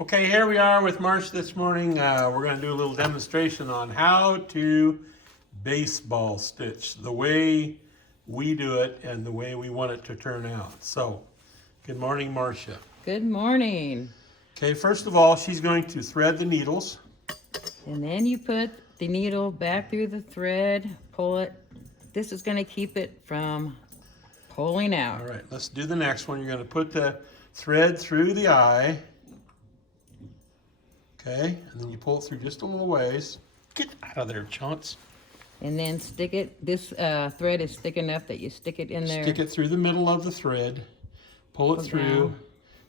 Okay, here we are with Marsh this morning. We're going to do a little demonstration on how to baseball stitch, the way we do it and the way we want it to turn out. So, good morning, Marcia. Good morning. Okay, first of all, she's going to thread the needles. And then you put the needle back through the thread, pull it. This is going to keep it from pulling out. All right, let's do the next one. You're going to put the thread through the eye. Okay, and then you pull it through just a little ways. Get out of there, chunks. And then stick it, this thread is thick enough that you stick it in there. Stick it through the middle of the thread, pull it through, down.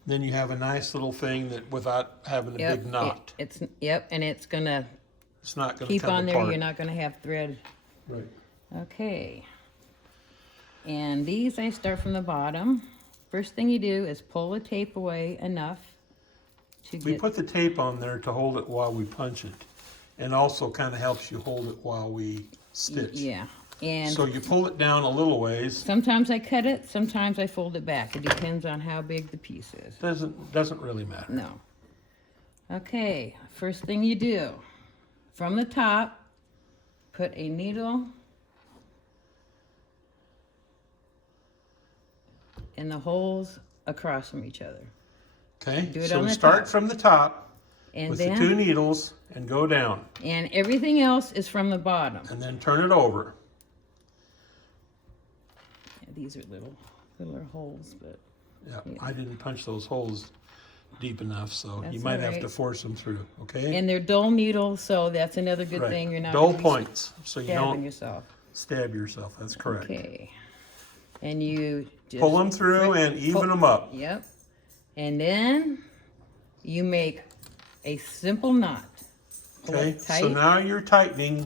then you have a nice little thing that without having a big knot. Yep, and it's going to It's not going to keep come on there. apart. You're not going to have thread. Right. Okay. And these I start from the bottom. First thing you do is pull the tape away enough to We get... put the tape on there to hold it while we punch it, and also kind of helps you hold it while we stitch. Yeah. And So you pull it down a little ways. sometimes I cut it, sometimes I fold it back. It depends on how big the piece is. Doesn't really matter. No. Okay, first thing you do, from the top, put a needle in the holes across from each other. Okay. Do it So on we the start top. from the top And with then, the two needles and go down, and everything else is from the bottom. and then turn it over. These are littler holes, but Yeah, Yeah. I didn't punch those holes deep enough, so you That's might all have right. to force them through. Okay. and they're dull needles, so that's another good Right. thing. You're not Dull gonna be points, so you stabbing don't yourself. stab yourself. That's correct. Okay, and you just Pull them through frick- and even pull- them up. Yep, and then you make a simple knot. Pull Okay. it tight. So now you're tightening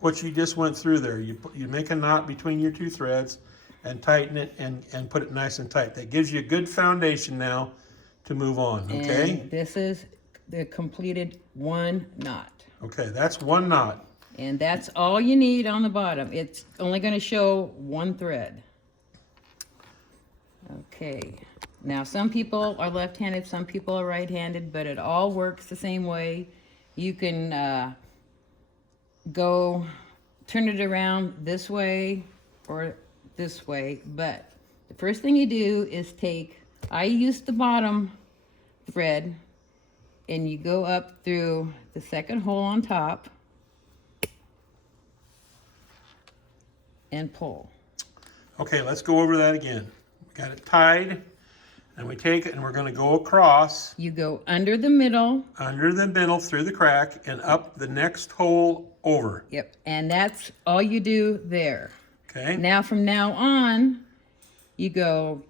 what you just went through there. You make a knot between your two threads and tighten it and put it nice and tight. That gives you a good foundation now to move on. Okay. And this is the completed one knot. Okay. That's one knot. And that's all you need on the bottom. It's only going to show one thread. Okay. Now, some people are left-handed, some people are right-handed, but it all works the same way. You can turn it around this way or this way, but the first thing you do is I use the bottom thread, and you go up through the second hole on top and pull. Okay. Let's go over that again. We got it tied, and we take it and we're going to go across You go under the middle. under the middle through the crack and up the next hole over. Yep. And that's all you do there. Okay. Now, from now on, you go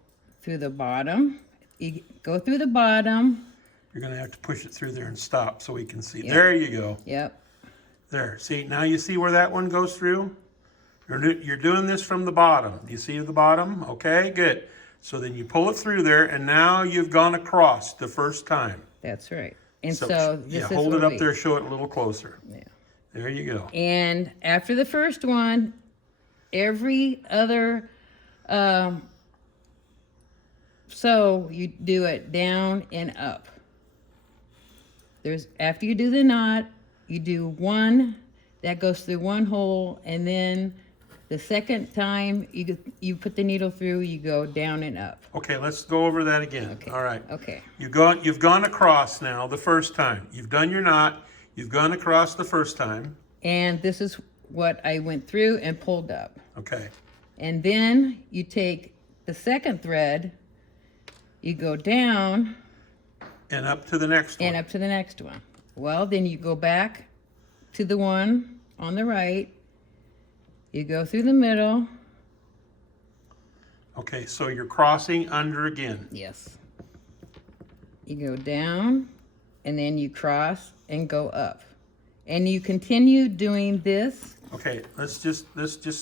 through the bottom. You go through the bottom. You're going to have to push it through there and stop so we can see. Yeah. There you go. Yep. There. See, now you see where that one goes through? You're doing this from the bottom. Do you see the bottom? Okay, good. So then you pull it through there, and now you've gone across the first time. That's right. And so this yeah, is hold what it up we- there, show it a little closer. Yeah. There you go. And after the first one, every other, so you do it down and up. After you do the knot, you do one that goes through one hole, and then the second time you put the needle through, you go down and up. Okay, let's go over that again. Okay. All right. Okay. You've gone across now the first time. You've done your knot. You've gone across the first time. And this is what I went through and pulled up. Okay. And then you take the second thread, you go down And up to the next one. and up to the next one. Well, then you go back to the one on the right. You go through the middle. Okay, so you're crossing under again. Yes. You go down, and then you cross and go up. And you continue doing this. Okay, let's just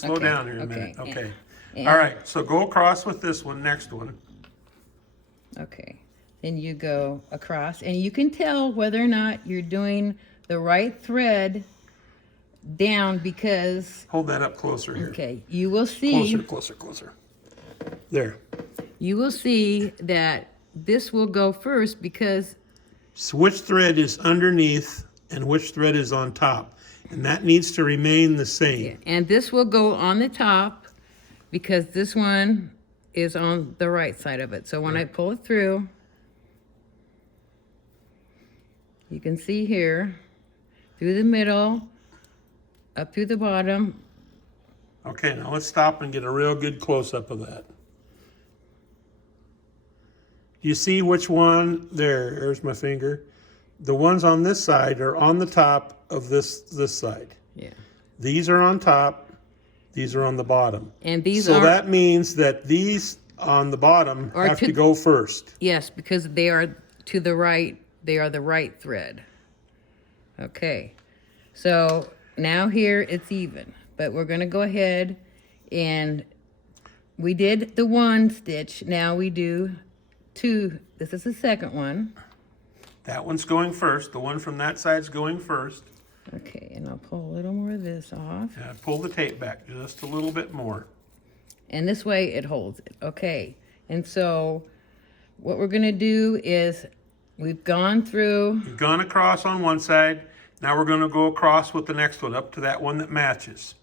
slow Okay, down here a okay, minute. and- Okay. and- All right, so go across with this one, next one. Okay. Then you go across, and you can tell whether or not you're doing the right thread down because, Hold that up closer here. okay, you will see. Closer. There. You will see that this will go first because So which thread is underneath and which thread is on top. And that needs to remain the same. And this will go on the top because this one is on the right side of it. So when I pull it through, you can see here, through the middle, up through the bottom. Okay, now let's stop and get a real good close-up of that. Do you see which one? There's my finger. The ones on this side are on the top of this side. Yeah. These are on top, these are on the bottom. And these so are, that means that these on the bottom have to go first. yes, because they are to the right, they are the right thread. Okay, so now here it's even, but we're gonna go ahead and we did the one stitch, now we do two. This is the second one. That one's going first, the one from that side's going first. Okay, and I'll pull a little more of this off. And pull the tape back just a little bit more. And this way it holds it. Okay, and so what we're gonna do is we've gone through. You've gone across on one side, now we're gonna go across with the next one up to that one that matches.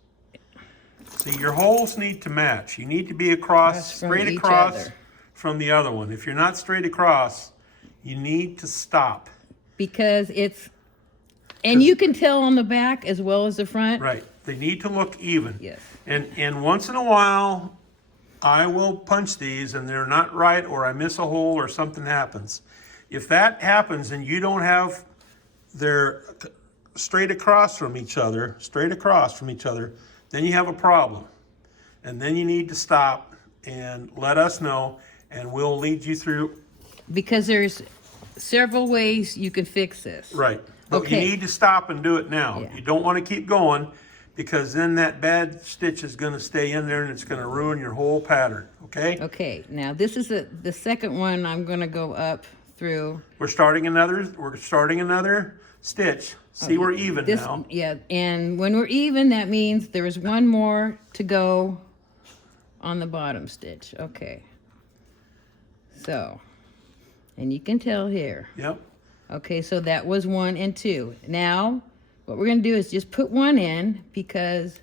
See, your holes need to match. You need to be straight across from the other one. If you're not straight across, you need to stop. Because it's, and you can tell on the back as well as the front. Right, they need to look even. Yes. And once in a while, I will punch these and they're not right, or I miss a hole or something happens. If that happens and you don't have, they're straight across from each other, then you have a problem. And then you need to stop and let us know, and we'll lead you through. Because there's several ways you can fix this. Right. But Okay. you need to stop and do it now. Yeah. You don't want to keep going, because then that bad stitch is going to stay in there and it's going to ruin your whole pattern. Okay? Okay, now this is the second one I'm gonna go up through. We're starting another stitch. See, we're even This, now. yeah, and when we're even, that means there is one more to go on the bottom stitch. Okay. So, and you can tell here. Yep. Okay, so that was 1 and 2. Now, what we're gonna do is just put 1 in, because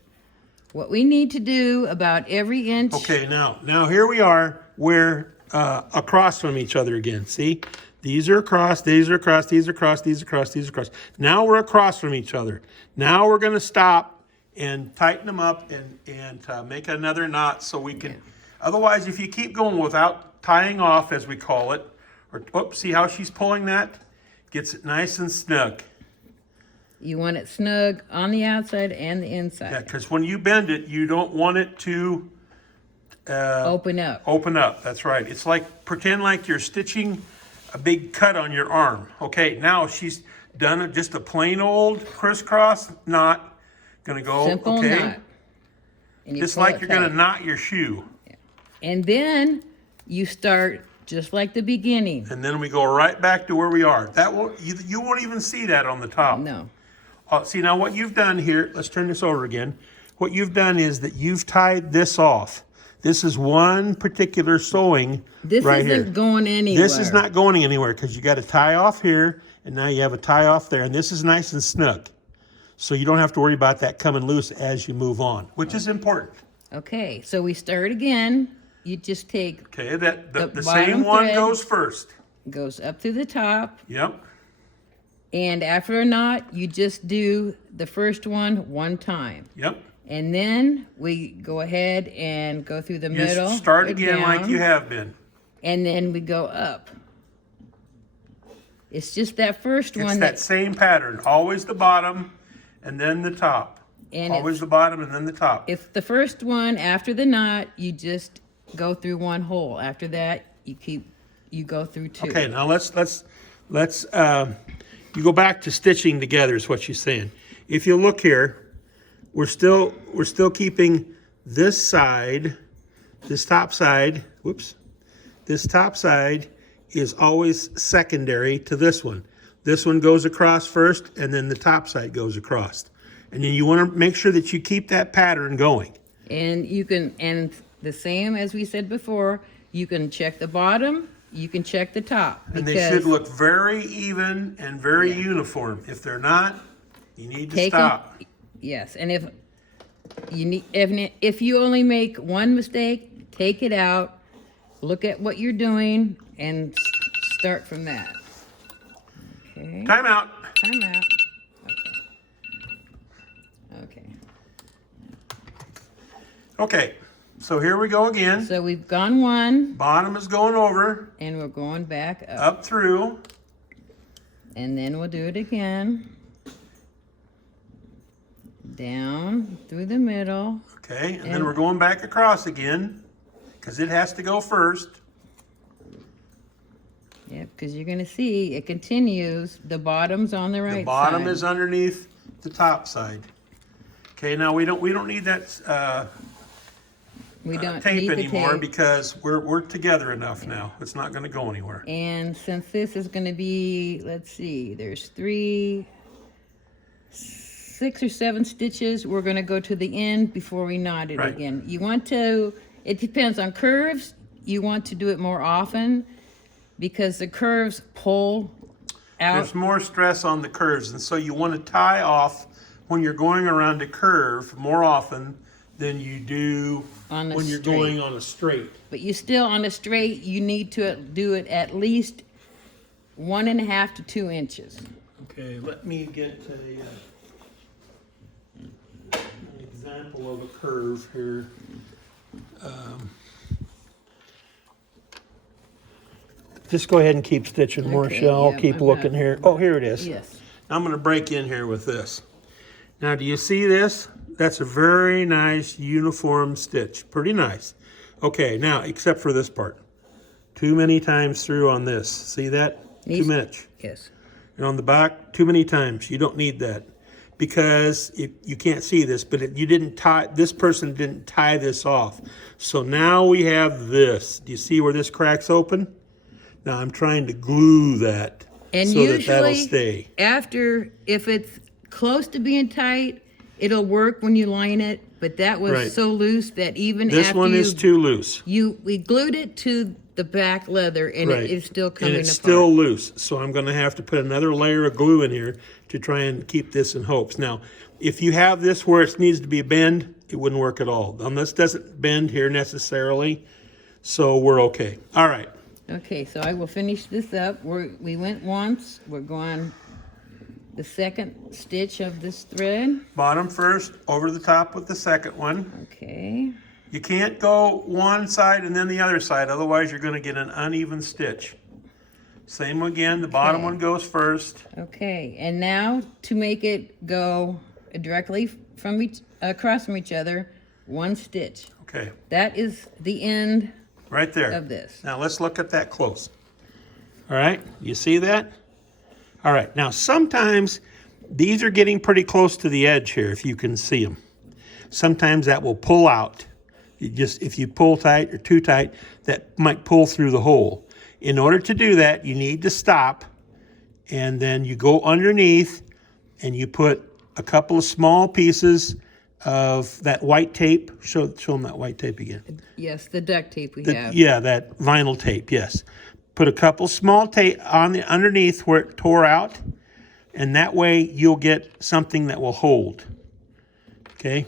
what we need to do about every inch. Okay, now here we are. We're across from each other again. See? These are across, these are across, these are across, these are across, these are across. Now we're across from each other. Now we're going to stop and tighten them up and make another knot so we can. Otherwise, if you keep going without tying off, as we call it, or oops, see how she's pulling that? Gets it nice and snug. You want it snug on the outside and the inside. Yeah, because when you bend it, you don't want it to Open up. open up. That's right. It's like, pretend like you're stitching a big cut on your arm. Okay, now she's done just a plain old crisscross knot. Gonna go, Simple okay, knot. And you just pull like it you're gonna tight. knot your shoe. And then you start just like the beginning. And then we go right back to where we are. That won't, you won't even see that on the top. No. See, now what you've done here, let's turn this over again. What you've done is that you've tied this off. This is one particular sewing This right isn't here. going anywhere. This is not going anywhere because you got to tie off here, and now you have a tie off there, and this is nice and snug. So you don't have to worry about that coming loose as you move on, which is important. Okay, so we start again. You just take, Okay, that the bottom same one thread. goes first. goes up through the top, Yep. and after a knot, you just do the first one time. Yep. And then we go ahead and go through the Just middle. start go again down, like you have been. And then we go up. It's just that first It's one that same pattern. Always the bottom and then the top. And Always the bottom and then the top. it's the first one after the knot, you just go through one hole. After that, you go through 2. Okay, now let's you go back to stitching together is what she's saying. If you look here, we're still keeping this side, this top side, whoops. This top side is always secondary to this one. This one goes across first, and then the top side goes across. And then you want to make sure that you keep that pattern going. And you can, and the same as we said before, you can check the bottom, you can check the top. And they should look very even and very uniform. If they're not, you need to stop. Yes, and if you only make one mistake, take it out, look at what you're doing, and start from that. Okay. Time out. Time out. Okay. Okay, so here we go again. So we've gone one, Bottom is going over, and we're going back up. up through. And then we'll do it again. Down through the middle. Okay, and then we're going back across again because it has to go first. Yep, because you're going to see it continues. The bottom's on the right side. The bottom is underneath the top side. Okay, now we don't need that we don't tape need the anymore tape. because we're together enough now. It's not going to go anywhere. And since this is going to be, let's see, there's 6 or 7 stitches, we're going to go to the end before we knot it Right. again. You want to, it depends on curves. You want to do it more often because the curves pull out. There's more stress on the curves, and so you want to tie off when you're going around a curve more often than you do On a when you're straight. going on a straight. But you still, on a straight, you need to do it at least 1.5 to 2 inches. Okay, let me get an example of a curve here. Just go ahead and keep stitching, Okay, Marshall. yeah, Keep I'm looking not- here. Oh, here it is. Yes. I'm going to break in here with this. Now, do you see this? That's a very nice uniform stitch. Pretty nice. Okay, now, except for this part. Too many times through on this. See that? Too Needs- much. Yes. And on the back, too many times. You don't need that. Because you can't see this, but you didn't tie, this person didn't tie this off. So now we have this. Do you see where this crack's open? Now I'm trying to glue that And so that that'll usually, stay. after, if it's close to being tight, it'll work when you line it. But that was Right. so loose that even This after one is too loose. we glued it to the back leather, and Right. it is still coming and it's apart. still loose. So I'm going to have to put another layer of glue in here to try and keep this in hopes. Now, if you have this where it needs to be a bend, it wouldn't work at all. And this doesn't bend here necessarily, so we're okay. All right. Okay, so I will finish this up. We went once. We're going the second stitch of this thread. Bottom first, over the top with the second one. Okay. You can't go one side and then the other side, otherwise you're going to get an uneven stitch. Same again, the bottom Okay. one goes first. Okay, and now to make it go directly from across from each other, 1 stitch. Okay, That is the end right there. of this. Now let's look at that close. All right, you see that? All right, now sometimes these are getting pretty close to the edge here, if you can see them. Sometimes that will pull out. If you pull tight or too tight, that might pull through the hole. In order to do that, you need to stop, and then you go underneath and you put a couple of small pieces of that white tape. Show them that white tape again. Yes, the duct tape we have. Yeah, that vinyl tape, yes. Put a couple small tape on the underneath where it tore out, and that way you'll get something that will hold. Okay?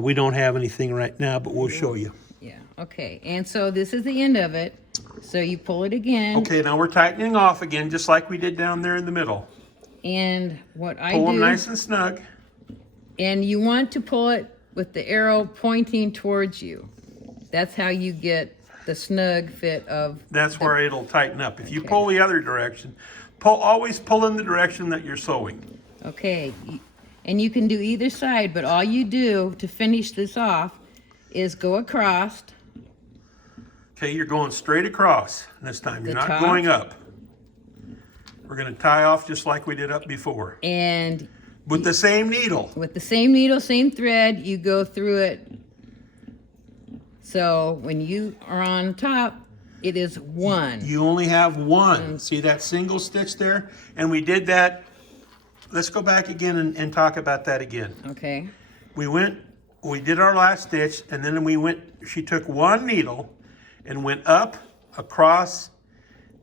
We don't have anything right now, but we'll show you. Yeah, okay. And so this is the end of it. So you pull it again. Okay, now we're tightening off again, just like we did down there in the middle. And what I Pull them do, nice and snug. and you want to pull it with the arrow pointing towards you. That's how you get the snug fit of. That's where it'll tighten up. If you pull the other direction, always pull in the direction that you're sewing. Okay, and you can do either side, but all you do to finish this off is go across. Okay, you're going straight across this time. You're The not top. going up. We're going to tie off just like we did up before. And With the same needle. with the same needle, same thread, you go through it. So when you are on top, it is 1. You only have one. See that single stitch there? And we did that. Let's go back again and talk about that again. Okay, We did our last stitch, and then she took one needle and went up across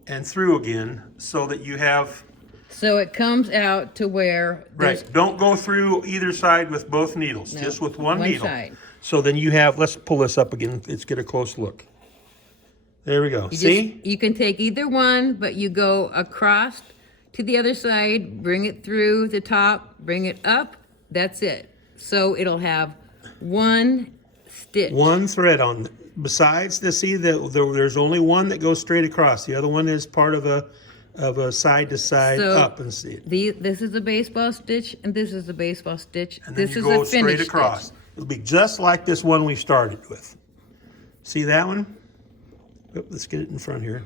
and through again so that you have, So it comes out to where there's right, don't go through either side with both needles, No, just with one one needle. side. So then you have, let's pull this up again, let's get a close look. There we go, see? you can take either one, but you go across to the other side, bring it through the top, bring it up. That's it. So it'll have one stitch. One thread on, besides the, see, there's only one that goes straight across. The other one is part of a side to side So up, and see. This is a baseball stitch, and this is a baseball stitch. And then This you is go a straight finished across. stitch. It'll be just like this one we started with. See that one? Oop, let's get it in front here.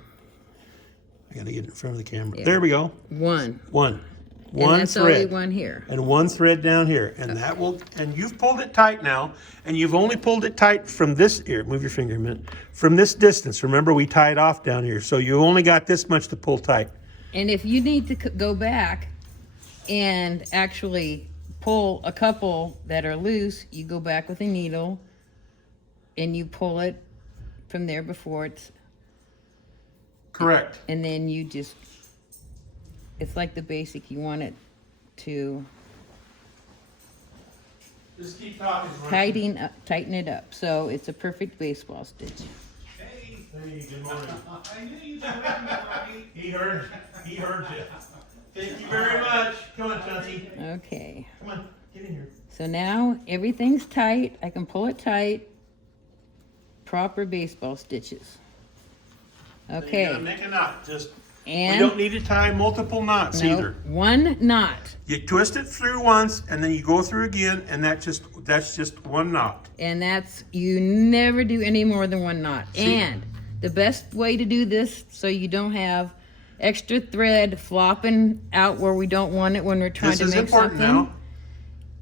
I gotta get it in front of the camera. Yeah. There we go. One. One And that's only thread. one here. And one thread down here. And that will, and you've pulled it tight now, and you've only pulled it tight from this, here, move your finger a minute, from this distance. Remember, we tied off down here, so you only got this much to pull tight. And if you need to go back and actually pull a couple that are loose, you go back with a needle and you pull it from there before it's, Correct. and then you just, it's like the basic, you want it to Just keep talking. tighten it up. So it's a perfect baseball stitch. Hey, good morning. I knew you were He heard you. Thank you very much. Come on, Chauncey. Okay. Come on, get in here. So now everything's tight. I can pull it tight. Proper baseball stitches. Then you Okay. gotta make a knot. Just, we And don't need to tie multiple knots no, either. one knot. You twist it through once, and then you go through again, and that's just one knot. And that's, you never do any more than one knot. See? And the best way to do this, so you don't have extra thread flopping out where we don't want it when we're trying This to is make important something. now.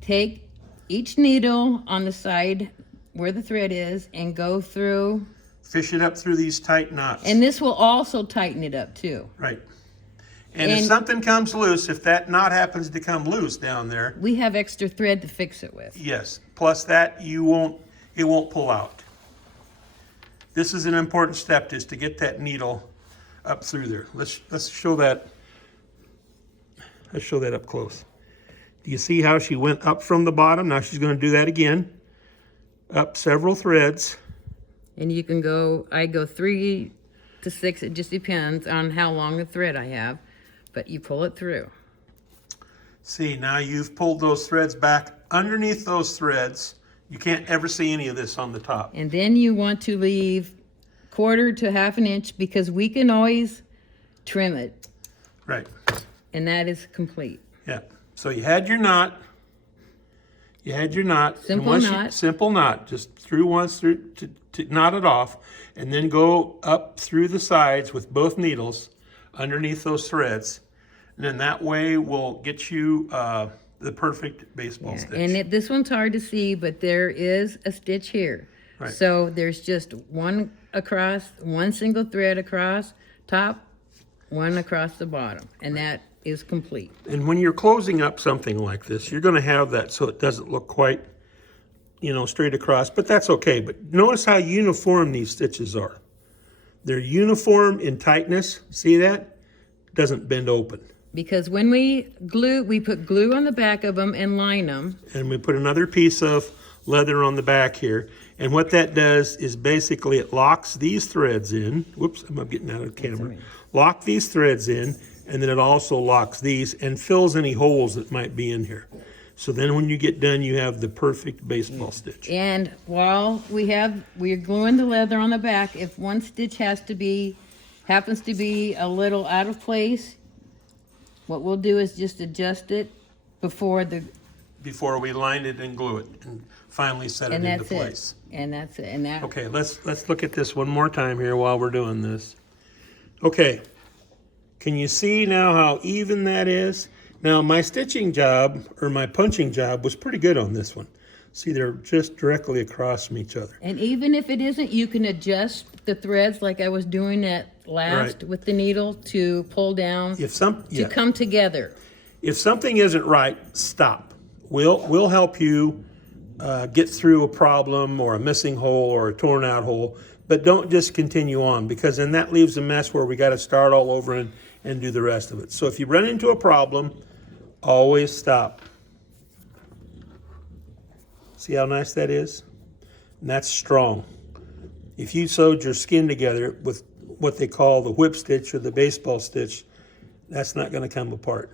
Take each needle on the side where the thread is and go through. Fish it up through these tight knots. And this will also tighten it up too. Right. And if And- something comes loose, if that knot happens to come loose down there, We have extra thread to fix it with. yes. Plus that, it won't pull out. This is an important step, is to get that needle up through there. Let's show that. Let's show that up close. Do you see how she went up from the bottom? Now she's going to do that again. Up several threads. And you can go, I go 3 to 6, it just depends on how long the thread I have, but you pull it through. See, now you've pulled those threads back underneath those threads. You can't ever see any of this on the top. And then you want to leave 1/4 to 1/2 inch because we can always trim it, Right. and that is complete. Yeah. So you had your knot. You had your knot. and Simple once knot. Simple knot. Just through once to knot it off, and then go up through the sides with both needles underneath those threads. And then that way we'll get you the perfect baseball stitch. And this one's hard to see, but there is a stitch here. Right. So there's just one across, one single thread across top, one across the bottom, and that is complete. And when you're closing up something like this, you're going to have that so it doesn't look quite, straight across, but that's okay. But notice how uniform these stitches are. They're uniform in tightness. See that? Doesn't bend open. Because when we put glue on the back of them and line them. And we put another piece of leather on the back here. And what that does is basically it locks these threads in. Whoops, I'm getting out of the camera. Lock these threads in, and then it also locks these and fills any holes that might be in here. So then when you get done, you have the perfect baseball stitch. And while we're gluing the leather on the back, if one stitch happens to be a little out of place, what we'll do is just adjust it before Before we line it and glue it and finally set it and into that's it. place. And that's it. And that Okay, let's look at this one more time here while we're doing this. Okay, can you see now how even that is? Now my stitching job, or my punching job, was pretty good on this one. See, they're just directly across from each other. And even if it isn't, you can adjust the threads like I was doing at last Right. with the needle to pull down to come together. If something isn't right, stop. We'll help you get through a problem or a missing hole or a torn out hole. but don't just continue on, because then that leaves a mess where we got to start all over and do the rest of it. So if you run into a problem, always stop. See how nice that is? And that's strong. If you sewed your skin together with what they call the whip stitch or the baseball stitch, that's not going to come apart.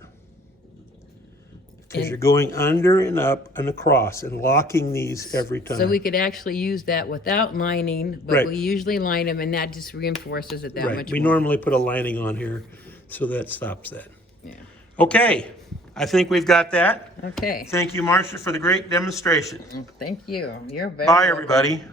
Because you're going under and up and across and locking these every time. So we could actually use that without lining, but Right. we usually line them, and that just reinforces it that Right. much We more. normally put a lining on here, so that stops that. Yeah. Okay, I think we've got that. Okay. Thank you, Marcia, for the great demonstration. Thank you. You're very Bye, welcome. everybody.